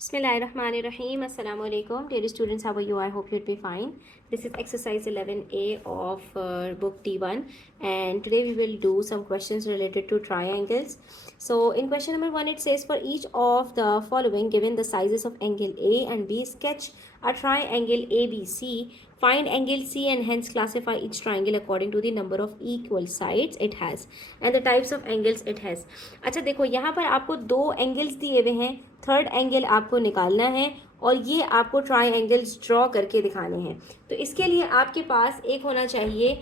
Bismillahirrahmanirrahim. Assalamu alaikum. Dear students, how are you? I hope you'll be fine. This is exercise 11A of book D1, and today we will do some questions related to triangles. So in question number 1, it says, for each of the following, given the sizes of angle A and B, sketch a triangle ABC. Find angle C and hence classify each triangle according to the number of equal sides it has and the types of angles it has. अच्छा देखो, यहाँ पर आपको दो angles दिए हुए हैं, third angle आपको निकालना है और ये आपको ट्राइंगल्स ड्रॉ करके दिखाने हैं। तो इसके लिए आपके पास एक होना चाहिए,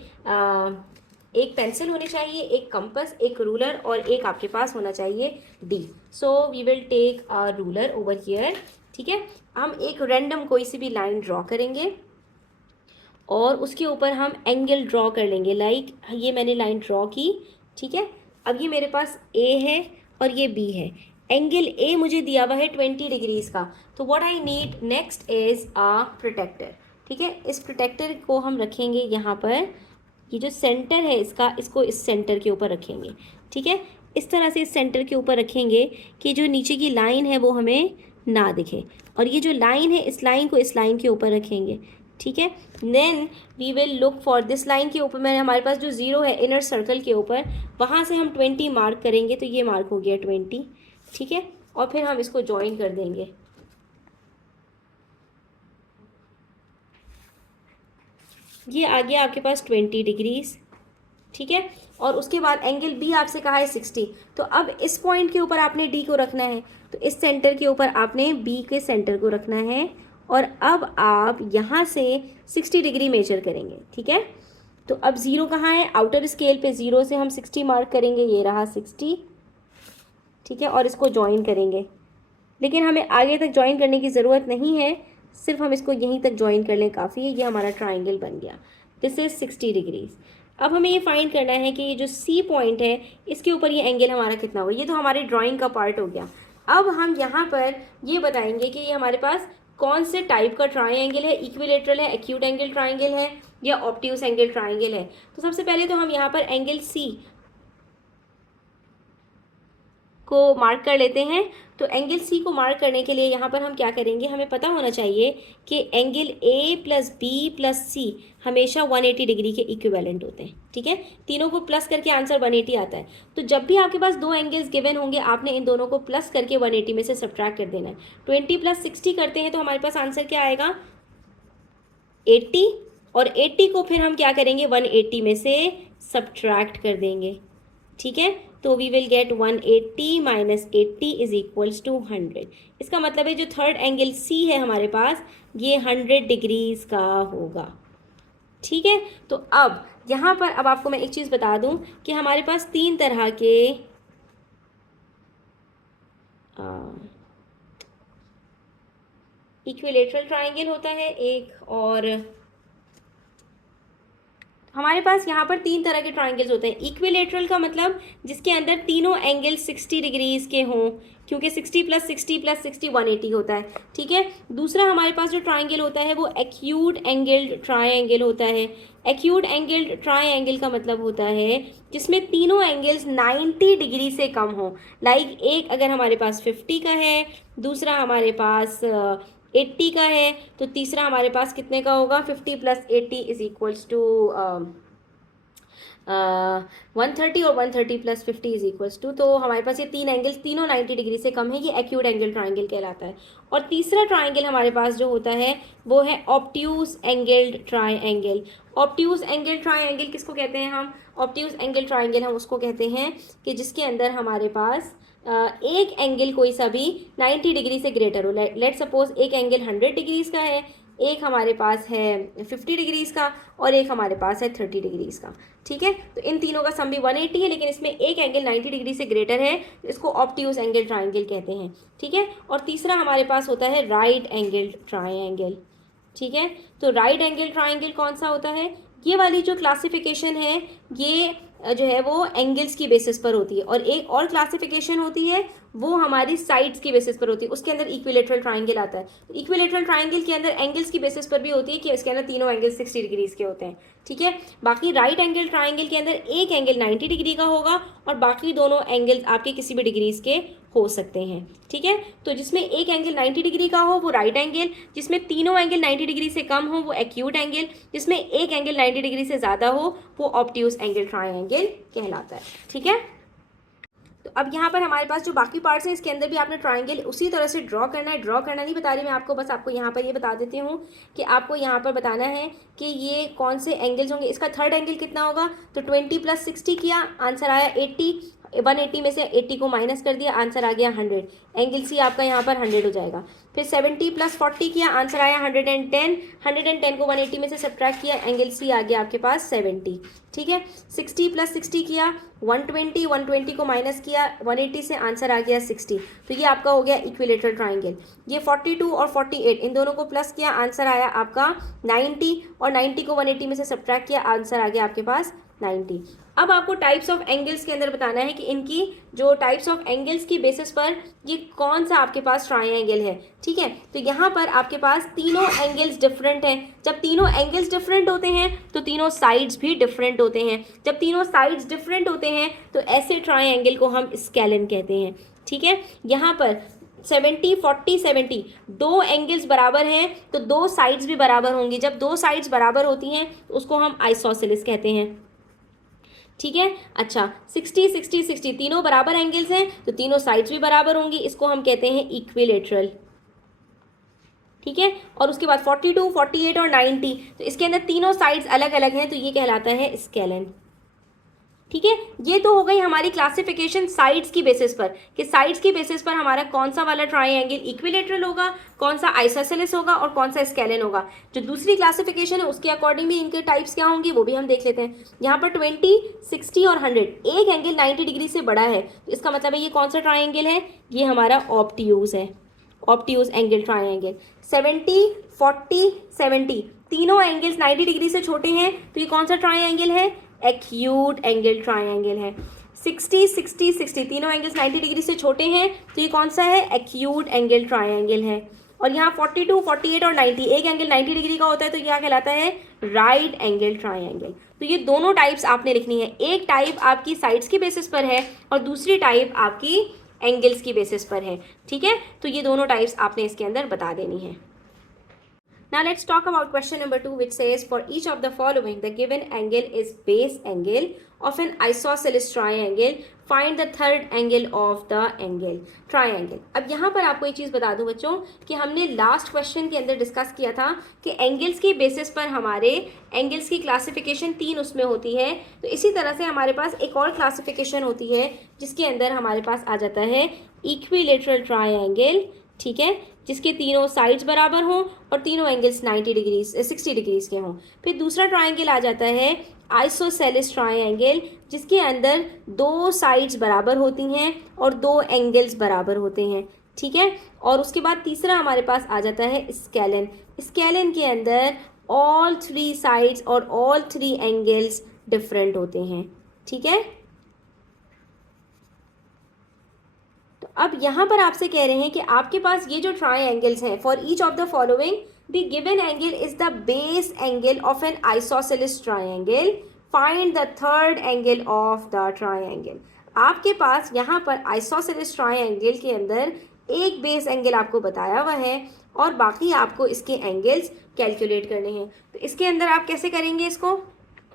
एक पेंसिल होनी चाहिए, एक कंपास, एक रूलर और एक आपके पास होना चाहिए D. So we will take a ruler over here. ठीक है, हम एक रैंडम कोई सी भी लाइन ड्रॉ करेंगे और उसके ऊपर हम एंगल ड्रॉ कर लेंगे। लाइक ये मैंने लाइन ड्रॉ की। ठीक है, अब ये मेरे पास ए है और ये बी है। एंगल ए मुझे दिया हुआ है 20 डिग्रीज का। तो what I need next is a protractor. ठीक है, इस प्रोटेक्टर को हम रखेंगे यहाँ पर, ये जो सेंटर है इसका, इसको इस सेंटर के ऊपर रखेंगे। ठीक है, इस तरह से इस सेंटर के ऊपर रखेंगे कि जो नीचे की लाइन है वो हमें ना दिखे, और ये जो लाइन है इस लाइन को इस लाइन के ऊपर रखेंगे। ठीक है, then we will look for this line के ऊपर, मैंने हमारे पास जो ज़ीरो है इनर सर्कल के ऊपर, वहाँ से हम 20 मार्क करेंगे। तो ये मार्क हो गया 20। ठीक है, और फिर हम इसको ज्वाइन कर देंगे। ये आ गया आपके पास 20 डिग्रीज। ठीक है, और उसके बाद एंगल बी आपसे कहा है 60। तो अब इस पॉइंट के ऊपर आपने डी को रखना है, तो इस सेंटर के ऊपर आपने बी के सेंटर को रखना है और अब आप यहाँ से 60 डिग्री मेजर करेंगे। ठीक है, तो अब ज़ीरो कहाँ है, आउटर स्केल पे ज़ीरो से हम 60 मार्क करेंगे, ये रहा 60। ठीक है, और इसको ज्वाइन करेंगे, लेकिन हमें आगे तक ज्वाइन करने की ज़रूरत नहीं है, सिर्फ हम इसको यहीं तक ज्वाइन कर लें, काफ़ी है। ये हमारा ट्राइंगल बन गया, दिस इज़ 60 डिग्रीज। अब हमें ये फाइंड करना है कि ये जो सी पॉइंट है इसके ऊपर ये एंगल हमारा कितना होगा। ये तो हमारी ड्राइंग का पार्ट हो गया। अब हम यहाँ पर ये बताएंगे कि ये हमारे पास कौन से टाइप का ट्राइंगल है, इक्विलेटरल है, एक्यूट एंगल ट्राइंगल है या ऑब्ट्यूस एंगल ट्राइंगल है। तो सबसे पहले तो हम यहाँ पर एंगल सी को मार्क कर लेते हैं। तो एंगल सी को मार्क करने के लिए यहाँ पर हम क्या करेंगे, हमें पता होना चाहिए कि angle A plus B plus C हमेशा 180 डिग्री के इक्विवेलेंट होते हैं। ठीक है, तीनों को प्लस करके आंसर 180 आता है। तो जब भी आपके पास दो एंगल्स गिवन होंगे, आपने इन दोनों को प्लस करके 180 में से सब्ट्रैक्ट कर देना है। 20 + 60 करते हैं तो हमारे पास आंसर क्या आएगा, 80। और 80 को फिर हम क्या करेंगे, 180 में से सब्ट्रैक्ट कर देंगे। ठीक है, तो we will get 180 minus 80 is equals to 100। इसका मतलब है जो थर्ड एंगल सी है हमारे पास, ये 100 डिग्रीज का होगा। ठीक है, तो अब यहाँ पर अब आपको मैं एक चीज़ बता दूं कि हमारे पास तीन तरह के इक्विलेटरल ट्राइंगल होता है एक, और हमारे पास यहाँ पर तीन तरह के ट्राइंगल्स होते हैं। इक्विलेटरल का मतलब जिसके अंदर तीनों एंगल 60 डिग्रीज के हों, क्योंकि 60 + 60 + 60 180 होता है। ठीक है, दूसरा हमारे पास जो ट्राइंगल होता है वो एक्यूट एंगल ट्राइंगल होता है। एक्यूट एंगल ट्राइंगल का मतलब होता है जिसमें तीनों एंगल्स 90 डिग्री से कम हों। लाइक एक अगर हमारे पास 50 का है, दूसरा हमारे पास 80 का है, तो तीसरा हमारे पास कितने का होगा, 50 + 80 इज इक्वल्स टू 130, और 130 + 50 इज इक्वल्स टू, तो हमारे पास ये तीन एंगल्स तीनों 90 डिग्री से कम है, ये एक्यूट एंगल ट्राइंगल कहलाता है। और तीसरा ट्राइंगल हमारे पास जो होता है वो है obtuse angle triangle. Obtuse angle triangle किसको कहते हैं हम, ऑब्ट्यूस एंगल ट्राइंगल हम उसको कहते हैं कि जिसके अंदर हमारे पास एक एंगल कोई सा भी 90 डिग्री से ग्रेटर हो। लेट सपोज एक एंगल 100 डिग्रीज का है, एक हमारे पास है 50 डिग्रीज का, और एक हमारे पास है 30 डिग्रीज का। ठीक है, तो इन तीनों का सम भी 180 है, लेकिन इसमें एक एंगल 90 डिग्री से ग्रेटर है, इसको ऑब्ट्यूस एंगल ट्राइंगल कहते हैं। ठीक है, और तीसरा हमारे पास होता है राइट एंगल ट्राइंगल। ठीक है, तो राइट एंगल ट्राइंगल कौन सा होता है, ये वाली जो क्लासिफिकेशन है ये जो है वो एंगल्स की बेसिस पर होती है, और एक और क्लासिफिकेशन होती है वो हमारी साइड्स की बेसिस पर होती है, उसके अंदर इक्विलेटरल ट्राइंगल आता है। तो इक्विलेटरल ट्राइंगल के अंदर एंगल्स की बेसिस पर भी होती है कि इसके अंदर तीनों एंगल 60 डिग्रीज के होते हैं। ठीक है, बाकी राइट एंगल ट्राइंगल के अंदर एक एंगल 90 डिग्री का होगा और बाकी दोनों एंगल्स आपके किसी भी डिग्रीज के हो सकते हैं, ठीक है। तो जिसमें एक एंगल 90 डिग्री का हो वो राइट एंगल, जिसमें तीनों एंगल 90 डिग्री से कम हो वो एक्यूट एंगल, जिसमें एक एंगल 90 डिग्री से ज़्यादा हो वो ऑब्ट्यूज एंगल ट्रायंगल कहलाता है, ठीक है। तो अब यहाँ पर हमारे पास जो बाकी पार्ट्स हैं इसके अंदर भी आपने ट्रायंगल उसी तरह से ड्रॉ करना है। ड्रॉ करना नहीं बता रही मैं आपको, बस आपको यहाँ पर ये बता देती हूँ कि आपको यहाँ पर बताना है कि ये कौन से एंगल्स होंगे। इसका थर्ड एंगल कितना होगा, तो 20 + 60 किया, आंसर आया 80। 180 में से 80 को माइनस कर दिया, आंसर आ गया 100। एंगल सी आपका यहाँ पर 100 हो जाएगा। फिर 70 + 40 किया, आंसर आया 110। 110 को 180 में से सब्ट्रैक्ट किया, एंगल सी आ गया आपके पास 70, ठीक है। 60 + 60 किया, 120। 120 को माइनस किया 180 से, आंसर आ गया 60। तो ये आपका हो गया इक्विलेटरल ट्राइंगल। ये 42 और 48 इन दोनों को प्लस किया, आंसर आया आपका 90, और 90 को 180 में से सब्ट्रैक्ट किया, आंसर आ गया आपके पास 90। अब आपको टाइप्स ऑफ एंगल्स के अंदर बताना है कि इनकी जो टाइप्स ऑफ एंगल्स की बेसिस पर ये कौन सा आपके पास ट्रायंगल है, ठीक है। तो यहाँ पर आपके पास तीनों एंगल्स डिफरेंट हैं। जब तीनों एंगल्स डिफरेंट होते हैं तो तीनों साइड्स भी डिफरेंट होते हैं। जब तीनों साइड्स डिफरेंट होते हैं तो ऐसे ट्रायंगल को हम स्केलन कहते हैं, ठीक है। यहाँ पर 70 40 70 दो एंगल्स बराबर हैं तो दो साइड्स भी बराबर होंगी। जब दो साइड्स बराबर होती हैं तो उसको हम आइसोसेलेस कहते हैं, ठीक है। अच्छा 60 60 60 तीनों बराबर एंगल्स हैं तो तीनों साइड्स भी बराबर होंगी, इसको हम कहते हैं इक्विलेटरल, ठीक है। और उसके बाद 42 48 और 90 तो इसके अंदर तीनों साइड्स अलग अलग हैं तो ये कहलाता है स्केलन, ठीक है। ये तो हो गई हमारी क्लासिफिकेशन साइड्स की बेसिस पर कि साइड्स की बेसिस पर हमारा कौन सा वाला ट्रायंगल इक्विलेटरल होगा, कौन सा आइसोसेलेस होगा और कौन सा स्केलन होगा। जो दूसरी क्लासिफिकेशन है उसके अकॉर्डिंग भी इनके टाइप्स क्या होंगी वो भी हम देख लेते हैं। यहाँ पर 20 60 और 100 एक एंगल 90 डिग्री से बड़ा है तो इसका मतलब है ये कौन सा ट्रायंगल है, ये हमारा ऑब्ट्यूज है, ऑब्ट्यूज एंगल ट्रायंगल। 70 40 70 तीनों एंगल्स 90 डिग्री से छोटे हैं तो ये कौन सा ट्रायंगल है, एक्यूट एंगल ट्रायंगल है। 60 60 60 तीनों एंगल्स 90 डिग्री से छोटे हैं तो ये कौन सा है, एक्यूट एंगल ट्रायंगल है। और यहाँ 42 48 और 90 एक एंगल 90 डिग्री का होता है तो यह कहलाता है राइट एंगल ट्रायंगल। तो ये दोनों टाइप्स आपने लिखनी है, एक टाइप आपकी साइड्स की बेसिस पर है और दूसरी टाइप आपकी एंगल्स की बेसिस पर है, ठीक है। तो ये दोनों टाइप्स आपने इसके अंदर बता देनी है। Now let's talk about question number 2, which says for each of the following the given angle is base angle of an isosceles triangle, find the third angle of the angle triangle। अब यहाँ पर आपको एक चीज़ बता दूँ बच्चों कि हमने लास्ट क्वेश्चन के अंदर डिस्कस किया था कि एंगल्स की बेसिस पर हमारे एंगल्स की क्लासिफिकेशन 3 उसमें होती है। तो इसी तरह से हमारे पास एक और क्लासिफिकेशन होती है जिसके अंदर हमारे पास आ जाता है इक्विलेटरल ट्रायंगल, ठीक है, जिसके तीनों साइड्स बराबर हों और तीनों एंगल्स 90 डिग्री 60 डिग्रीज के हों। फिर दूसरा ट्रायंगल आ जाता है आइसोसेलेस ट्रायंगल, जिसके अंदर दो साइड्स बराबर होती हैं और दो एंगल्स बराबर होते हैं, ठीक है। और उसके बाद तीसरा हमारे पास आ जाता है स्केलन। स्केलन के अंदर ऑल 3 साइड्स और ऑल 3 एंगल्स डिफरेंट होते हैं, ठीक है। अब यहाँ पर आपसे कह रहे हैं कि आपके पास ये जो ट्रायंगल्स हैं, for each of the following the given angle is the base angle of N isosceles triangle, find the third angle of the triangle. आपके पास यहाँ पर आइसोसेलेस ट्रायंगल के अंदर एक बेस एंगल आपको बताया हुआ है और बाकी आपको इसके एंगल्स कैलकुलेट करने हैं। तो इसके अंदर आप कैसे करेंगे इसको,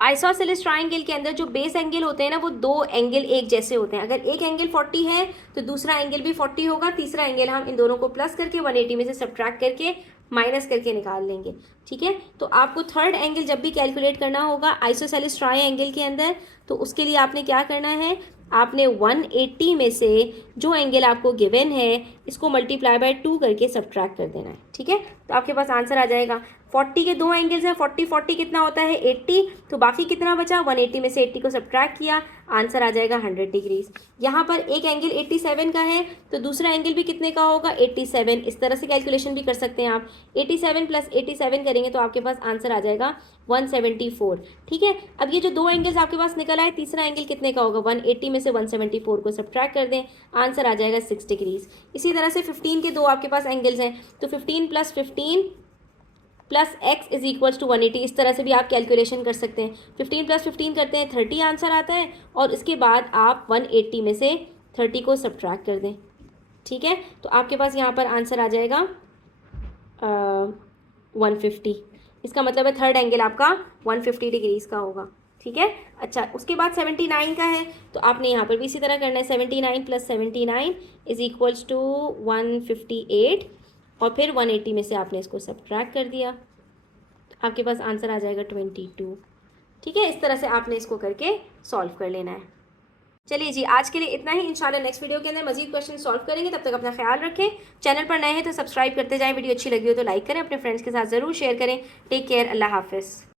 आइसोसेलेस ट्रायंगल के अंदर जो बेस एंगल होते हैं ना वो दो एंगल एक जैसे होते हैं। अगर एक एंगल 40 है तो दूसरा एंगल भी 40 होगा, तीसरा एंगल हम इन दोनों को प्लस करके 180 में से सब्ट्रैक्ट करके माइनस करके निकाल लेंगे, ठीक है। तो आपको थर्ड एंगल जब भी कैलकुलेट करना होगा आइसोसेलेस ट्रायंगल के अंदर तो उसके लिए आपने क्या करना है, आपने 180 में से जो एंगल आपको गिवन है इसको मल्टीप्लाई बाय 2 करके सब्ट्रैक्ट कर देना है, ठीक है। तो आपके पास आंसर आ जाएगा। 40 के दो एंगल्स हैं, 40 40 कितना होता है 80, तो बाकी कितना बचा, 180 में से 80 को सब्ट्रैक्ट किया, आंसर आ जाएगा 100 डिग्रीज। यहाँ पर एक एंगल 87 का है तो दूसरा एंगल भी कितने का होगा 87। इस तरह से कैलकुलेशन भी कर सकते हैं आप, 87 + 87 करेंगे तो आपके पास आंसर आ जाएगा 174, ठीक है। अब ये जो दो एंगल्स आपके पास निकल आए, तीसरा एंगल कितने का होगा, 180 में से 174 को सब्ट्रैक्ट कर दें, आंसर आ जाएगा 6 डिग्रीज। इसी तरह से 15 के दो आपके पास एंगल्स हैं तो 15 + 15 + x = 180, इस तरह से भी आप कैलकुलेशन कर सकते हैं। 15 + 15 करते हैं 30 आंसर आता है और इसके बाद आप 180 में से 30 को सब्ट्रैक्ट कर दें, ठीक है, तो आपके पास यहाँ पर आंसर आ जाएगा 150। इसका मतलब है थर्ड एंगल आपका 150 डिग्रीज का होगा। ठीक है, अच्छा उसके बाद 79 का है, तो आपने यहाँ पर भी इसी तरह करना है। 79 + 79 इज इक्वल्स टू 158, और फिर 180 में से आपने इसको सब्ट्रैक्ट कर दिया, आपके पास आंसर आ जाएगा 22। ठीक है, इस तरह से आपने इसको करके सॉल्व कर लेना है। चलिए जी, आज के लिए इतना ही। इंशाल्लाह नेक्स्ट वीडियो के अंदर मजीद क्वेश्चन सॉल्व करेंगे। तब तक अपना ख्याल रखें। चैनल पर नए हैं तो सब्सक्राइब करते जाएं। वीडियो अच्छी लगी हो तो लाइक करें, अपने फ्रेंड्स के साथ ज़रूर शेयर करें। टेक केयर, अल्लाह हाफिज़।